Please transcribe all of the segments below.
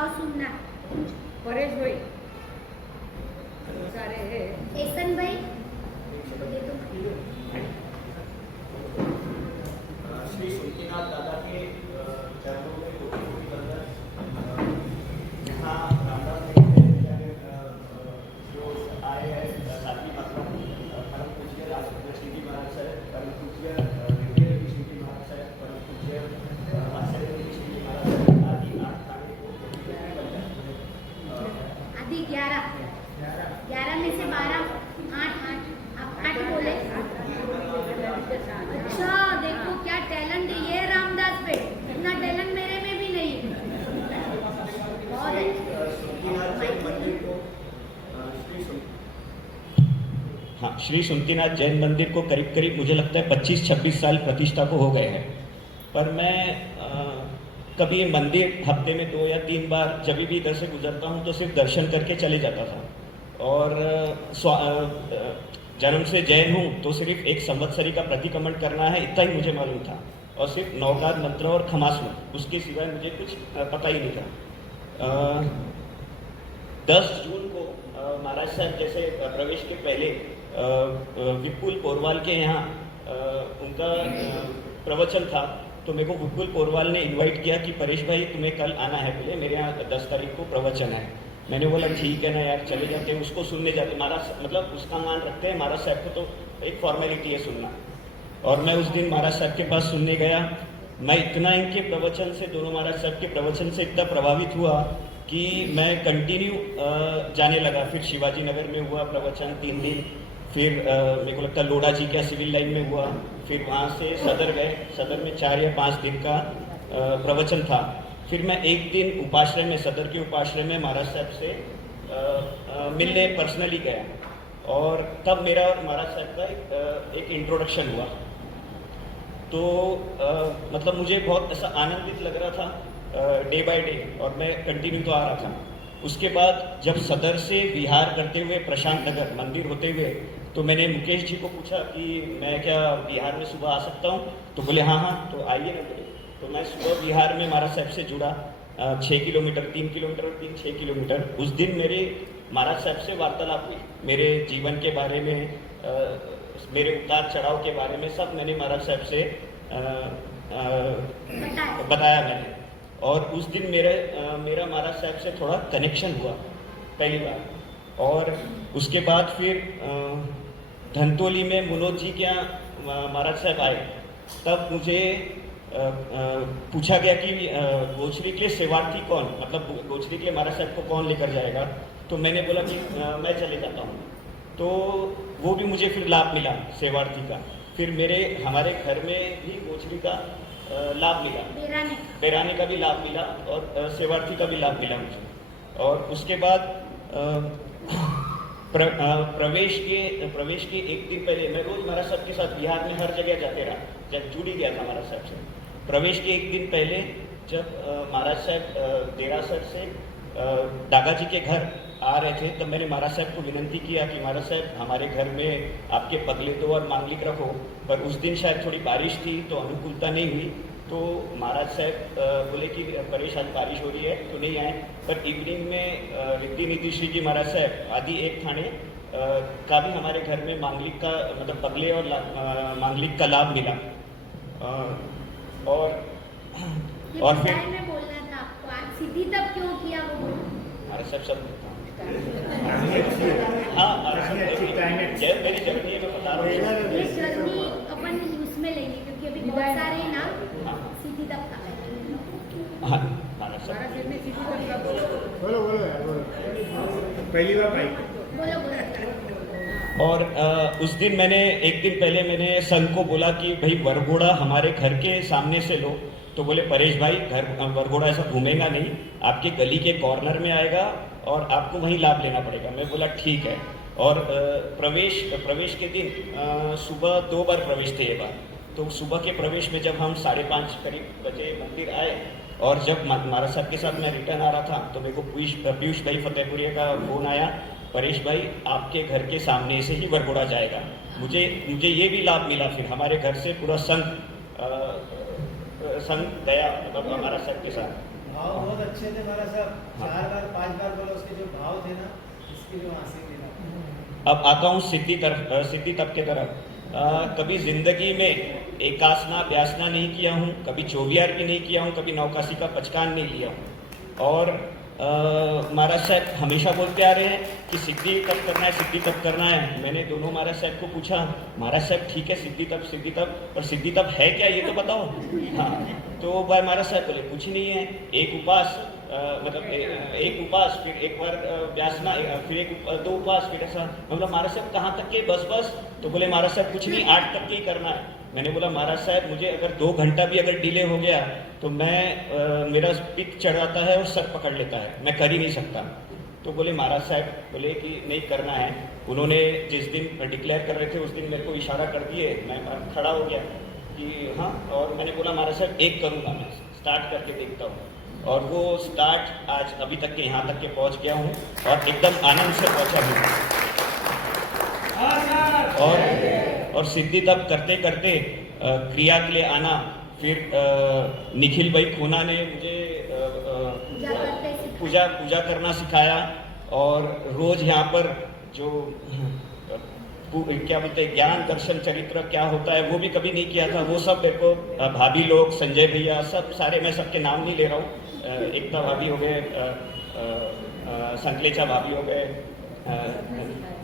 भाव सुनना। परेश भाई सारे है। एसन भाई ये तो श्री सुमतीनाथ दादा के चरणों में कोटि बंदर यहाँ रामदास जो आए हैं साथी मतलब परम पूज्य राष्ट्रपति जी महाराज साहब, परम पूज्य विजय कृष्ण जी महाराज साहब, परम पूज्य आचार्य कृष्ण जी महाराज साहब आदि 8 थाने को कोटि बंदर आदि 11 में से 12 8 आप 8 बोले। अच्छा देखो क्या टैलेंट है ये रामदास पे, इतना टैलेंट मेरे में भी नहीं है। बहुत हाँ, श्री सुमतीनाथ जैन मंदिर को करीब करीब मुझे लगता है 25-26 साल प्रतिष्ठा को हो गए हैं। पर मैं कभी मंदिर हफ्ते में 2 या 3 बार जब भी इधर से गुजरता हूँ तो सिर्फ दर्शन करके चले जाता था। और जन्म से जैन हूँ तो सिर्फ एक संवत्सरी का प्रतिक्रमण करना है, इतना ही मुझे मालूम था। और सिर्फ नवकार मंत्र और खमासना, उसके सिवाय मुझे कुछ पता ही नहीं था। 10 जून को महाराज साहब जैसे प्रवेश के पहले विपुल पोरवाल के यहाँ उनका प्रवचन था, तो मेरे को विपुल पोरवाल ने इनवाइट किया कि परेश भाई तुम्हें कल आना है, बोले मेरे यहाँ 10 तारीख को प्रवचन है। मैंने बोला ठीक है ना यार, चले जाते हैं, उसको सुनने जाते। महाराज मतलब उसका मान रखते हैं, महाराज साहब को तो एक फॉर्मेलिटी है सुनना। और मैं उस दिन महाराज साहब के पास सुनने गया। मैं इतना इनके प्रवचन से, दोनों महाराज साहब के प्रवचन से इतना प्रभावित हुआ कि मैं कंटिन्यू जाने लगा। फिर शिवाजी नगर में हुआ प्रवचन 3 दिन, फिर मेरे को लगता है लोढ़ा जी का सिविल लाइन में हुआ, फिर वहाँ से सदर गए, सदर में 4 या 5 दिन का प्रवचन था। फिर मैं एक दिन उपाश्रय में, सदर के उपाश्रय में महाराज साहब से मिलने पर्सनली गया। और तब मेरा और महाराज साहब का एक इंट्रोडक्शन हुआ। तो मतलब मुझे बहुत ऐसा आनंदित लग रहा था डे बाय डे, और मैं कंटिन्यू तो आ रहा था। उसके बाद जब सदर से विहार करते हुए प्रशांत नगर मंदिर होते हुए, तो मैंने मुकेश जी को पूछा कि मैं क्या बिहार में सुबह आ सकता हूँ? तो बोले हाँ हाँ, तो आइए ना बोले। तो मैं सुबह बिहार में महाराज साहब से जुड़ा। 6 किलोमीटर, 3 किलोमीटर और 6 किलोमीटर। उस दिन मेरे महाराज साहब से वार्तालाप हुई, मेरे जीवन के बारे में, मेरे उतार चढ़ाव के बारे में, सब मैंने महाराज साहब से बताया मैंने। और उस दिन मेरा महाराज साहब से थोड़ा कनेक्शन हुआ पहली बार। और उसके बाद फिर धनतोली में मनोज जी के यहाँ महाराज साहब आए, तब मुझे पूछा गया कि गोचरी के लिए सेवार्थी कौन, मतलब गोचरी के लिए महाराज साहब को कौन लेकर जाएगा? तो मैंने बोला कि मैं चले जाता हूँ। तो वो भी मुझे फिर लाभ मिला सेवार्थी का। फिर हमारे घर में भी गोचरी का लाभ मिला, बेराने का भी लाभ मिला और सेवार्थी का भी लाभ मिला मुझे। और उसके बाद प्रवेश के एक दिन पहले मैं रोज महाराज साहब के साथ बिहार में हर जगह जाते रहा, जब जुड़ ही गया था महाराज साहब से। प्रवेश के एक दिन पहले जब महाराज साहब देरासर से दागा जी के घर आ रहे थे, तब मैंने महाराज साहब को विनंती किया कि महाराज साहब हमारे घर में आपके पगले दो और मांगलिक रखो। पर उस दिन शायद थोड़ी बारिश थी तो अनुकूलता नहीं हुई। तो महाराज साहब बोले कि परेश आज बारिश हो रही है तो नहीं आए। पर इवनिंग में रिद्धि निधि श्री जी महाराज साहब आदि 1 थाने का भी हमारे घर में मांगलिक का मतलब पगले और मांगलिक का लाभ मिला। और फिर में बोलना था आपको, आज सीधी तब क्यों किया वो? हमारे सब हाँ, हमारे सब जैन मेरी जर्नी है, मैं बता रहा हूँ। ये जर्नी अपन उसमें लेंगे क्योंकि अभी बहुत सारे हैं ना। सीधी तब का हाँ, हमारा सब बोलो पहली बार भाई बोलो। और उस दिन मैंने एक दिन पहले मैंने संघ को बोला कि भाई वरघोड़ा हमारे घर के सामने से लो। तो बोले परेश भाई घर वरघोड़ा ऐसा घूमेगा नहीं, आपके गली के कॉर्नर में आएगा और आपको वहीं लाभ लेना पड़ेगा। मैं बोला ठीक है। और प्रवेश के दिन सुबह 2 बार प्रवेश थे ये बार। तो सुबह के प्रवेश में जब हम 5:30 करीब बजे मंदिर आए और जब महाराज साहब के साथ मैं रिटर्न आ रहा था तो मेरे को पीयूष भाई फतेहपुरिया का फोन आया, परेश भाई आपके घर के सामने से ही वरघोड़ा जाएगा। मुझे ये भी लाभ मिला। फिर हमारे घर से पूरा संघ गया मतलब महाराज साहब के साथ। भाव बहुत अच्छे थे हमारा सब। हाँ। 4 बार 5 बार बोला, उसके जो भाव थे ना, इसके जो आंसू थे ना। अब आता हूँ सिद्धि तप के तरफ। कभी जिंदगी में एकासना व्यासना नहीं किया हूँ, कभी 24 भी नहीं किया हूँ, कभी नौकासी का पचकान नहीं लिया हूँ। और महाराज साहब हमेशा बोलते आ रहे हैं कि सिद्धि तप करना है, सिद्धि तप करना है। मैंने दोनों महाराज साहब को पूछा, महाराज साहब ठीक है सिद्धि तप, और सिद्धि तप है क्या ये तो बताओ। हाँ, तो भाई महाराज साहब बोले कुछ नहीं है, एक उपवास एक उपवास, फिर एक बार व्यासना, फिर दो उपवास, फिर ऐसा। मैं बोला महाराज साहब कहाँ तक के, बस। तो बोले महाराज साहब कुछ नहीं, 8 तक के ही करना है। मैंने बोला महाराज साहब मुझे अगर 2 घंटा भी अगर डिले हो गया तो मैं मेरा पित्त चढ़ आता है और सर पकड़ लेता है, मैं कर ही नहीं सकता। तो बोले महाराज साहब बोले कि नहीं करना है। उन्होंने जिस दिन डिक्लेयर कर रहे थे उस दिन मेरे को इशारा कर दिए, मैं खड़ा हो गया कि हाँ। और मैंने बोला महाराज साहब एक करूँगा, मैं स्टार्ट करके देखता हूँ। और वो स्टार्ट आज अभी तक के यहाँ तक के पहुँच गया हूँ और एकदम आनंद से पहुँचा हूँ। और सिद्धि तप करते करते क्रिया के लिए आना, फिर निखिल भाई खूना ने मुझे पूजा करना सिखाया। और रोज यहाँ पर जो क्या बोलते हैं ज्ञान दर्शन चरित्र क्या होता है वो भी कभी नहीं किया था। वो सब मेरे को भाभी लोग, संजय भैया, सब सारे, मैं सबके नाम नहीं ले रहा हूँ, एकता भाभी हो गए, संकलेचा भाभी हो गए,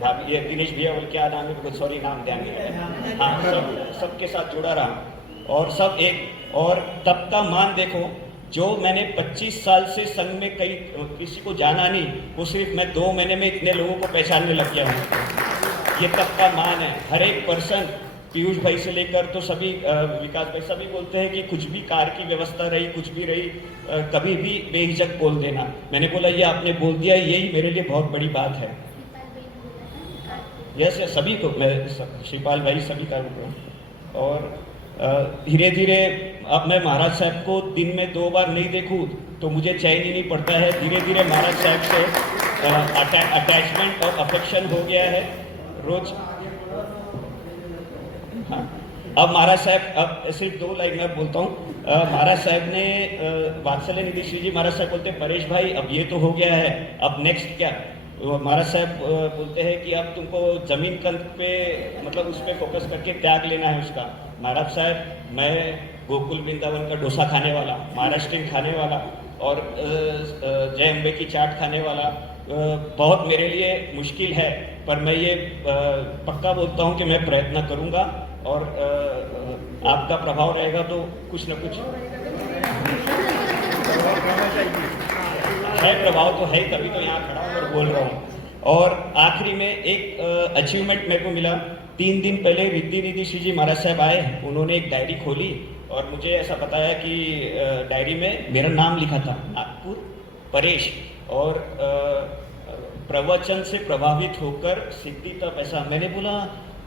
भाभी ये दिनेश भैया बोल क्या नाम है, सॉरी नाम ध्यान नहीं है। हाँ, सबके साथ जुड़ा रहा। और सब एक, और तब का मान देखो, जो मैंने 25 साल से संघ में किसी को जाना नहीं, वो सिर्फ मैं 2 महीने में इतने लोगों को पहचानने लग गया हूँ। ये तब का मान है। हर एक पर्सन, पीयूष भाई से लेकर तो सभी, विकास भाई, सभी बोलते हैं कि कुछ भी कार की व्यवस्था रही, कुछ भी रही, कभी भी बेहिचक बोल देना। मैंने बोला ये आपने बोल दिया, यही मेरे लिए बहुत बड़ी बात है। यस, सभी को मैं, शिपाल भाई सभी का रुक। और धीरे धीरे अब मैं महाराज साहब को दिन में 2 बार नहीं देखूं तो मुझे चैन ही नहीं पड़ता है। धीरे धीरे महाराज साहब से अटैचमेंट और अफेक्शन हो गया है रोज। हाँ, अब महाराज साहब, अब सिर्फ 2 लाइन में बोलता हूँ। महाराज साहब ने वात्सल्य निधि श्री जी महाराज साहब बोलते, परेश भाई अब ये तो हो गया है, अब नेक्स्ट क्या। महाराज साहब बोलते हैं कि अब तुमको जमीन कंद पे, मतलब उस पर फोकस करके त्याग लेना है उसका। महाराज साहब, मैं गोकुल वृंदावन का डोसा खाने वाला, महाराष्ट्रीयन खाने वाला और जय अम्बे की चाट खाने वाला बहुत मेरे लिए मुश्किल है, पर मैं ये पक्का बोलता हूँ कि मैं प्रयत्न करूँगा और आपका प्रभाव रहेगा तो कुछ न कुछ है। प्रभाव तो है, तभी तो यहाँ खड़ा हूँ और बोल रहा हूँ। और आखिरी में एक अचीवमेंट मेरे को मिला। 3 दिन पहले रिद्धि निधि श्री जी महाराज साहब आए, उन्होंने एक डायरी खोली और मुझे ऐसा बताया कि डायरी में मेरा नाम लिखा था, नागपुर परेश, और प्रवचन से प्रभावित होकर सिद्धि तप, ऐसा। मैंने बोला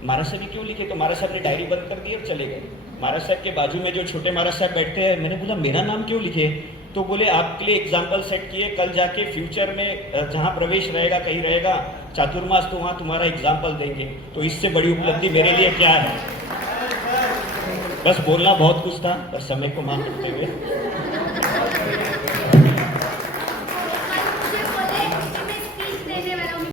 महाराज साहब क्यों लिखे, तो महाराज साहब ने डायरी बंद कर दी और चले गए। महाराज साहब के बाजू में जो छोटे महाराज साहब बैठते हैं, मैंने बोला मेरा नाम क्यों लिखे, तो बोले आपके लिए एग्जाम्पल सेट किए, कल जाके फ्यूचर में जहाँ प्रवेश रहेगा, कहीं रहेगा चातुर्मास, तो वहाँ तुम्हारा एग्जाम्पल देंगे। तो इससे बड़ी उपलब्धि मेरे लिए क्या है। बस बोलना बहुत कुछ था, पर समय को मान रखते हुए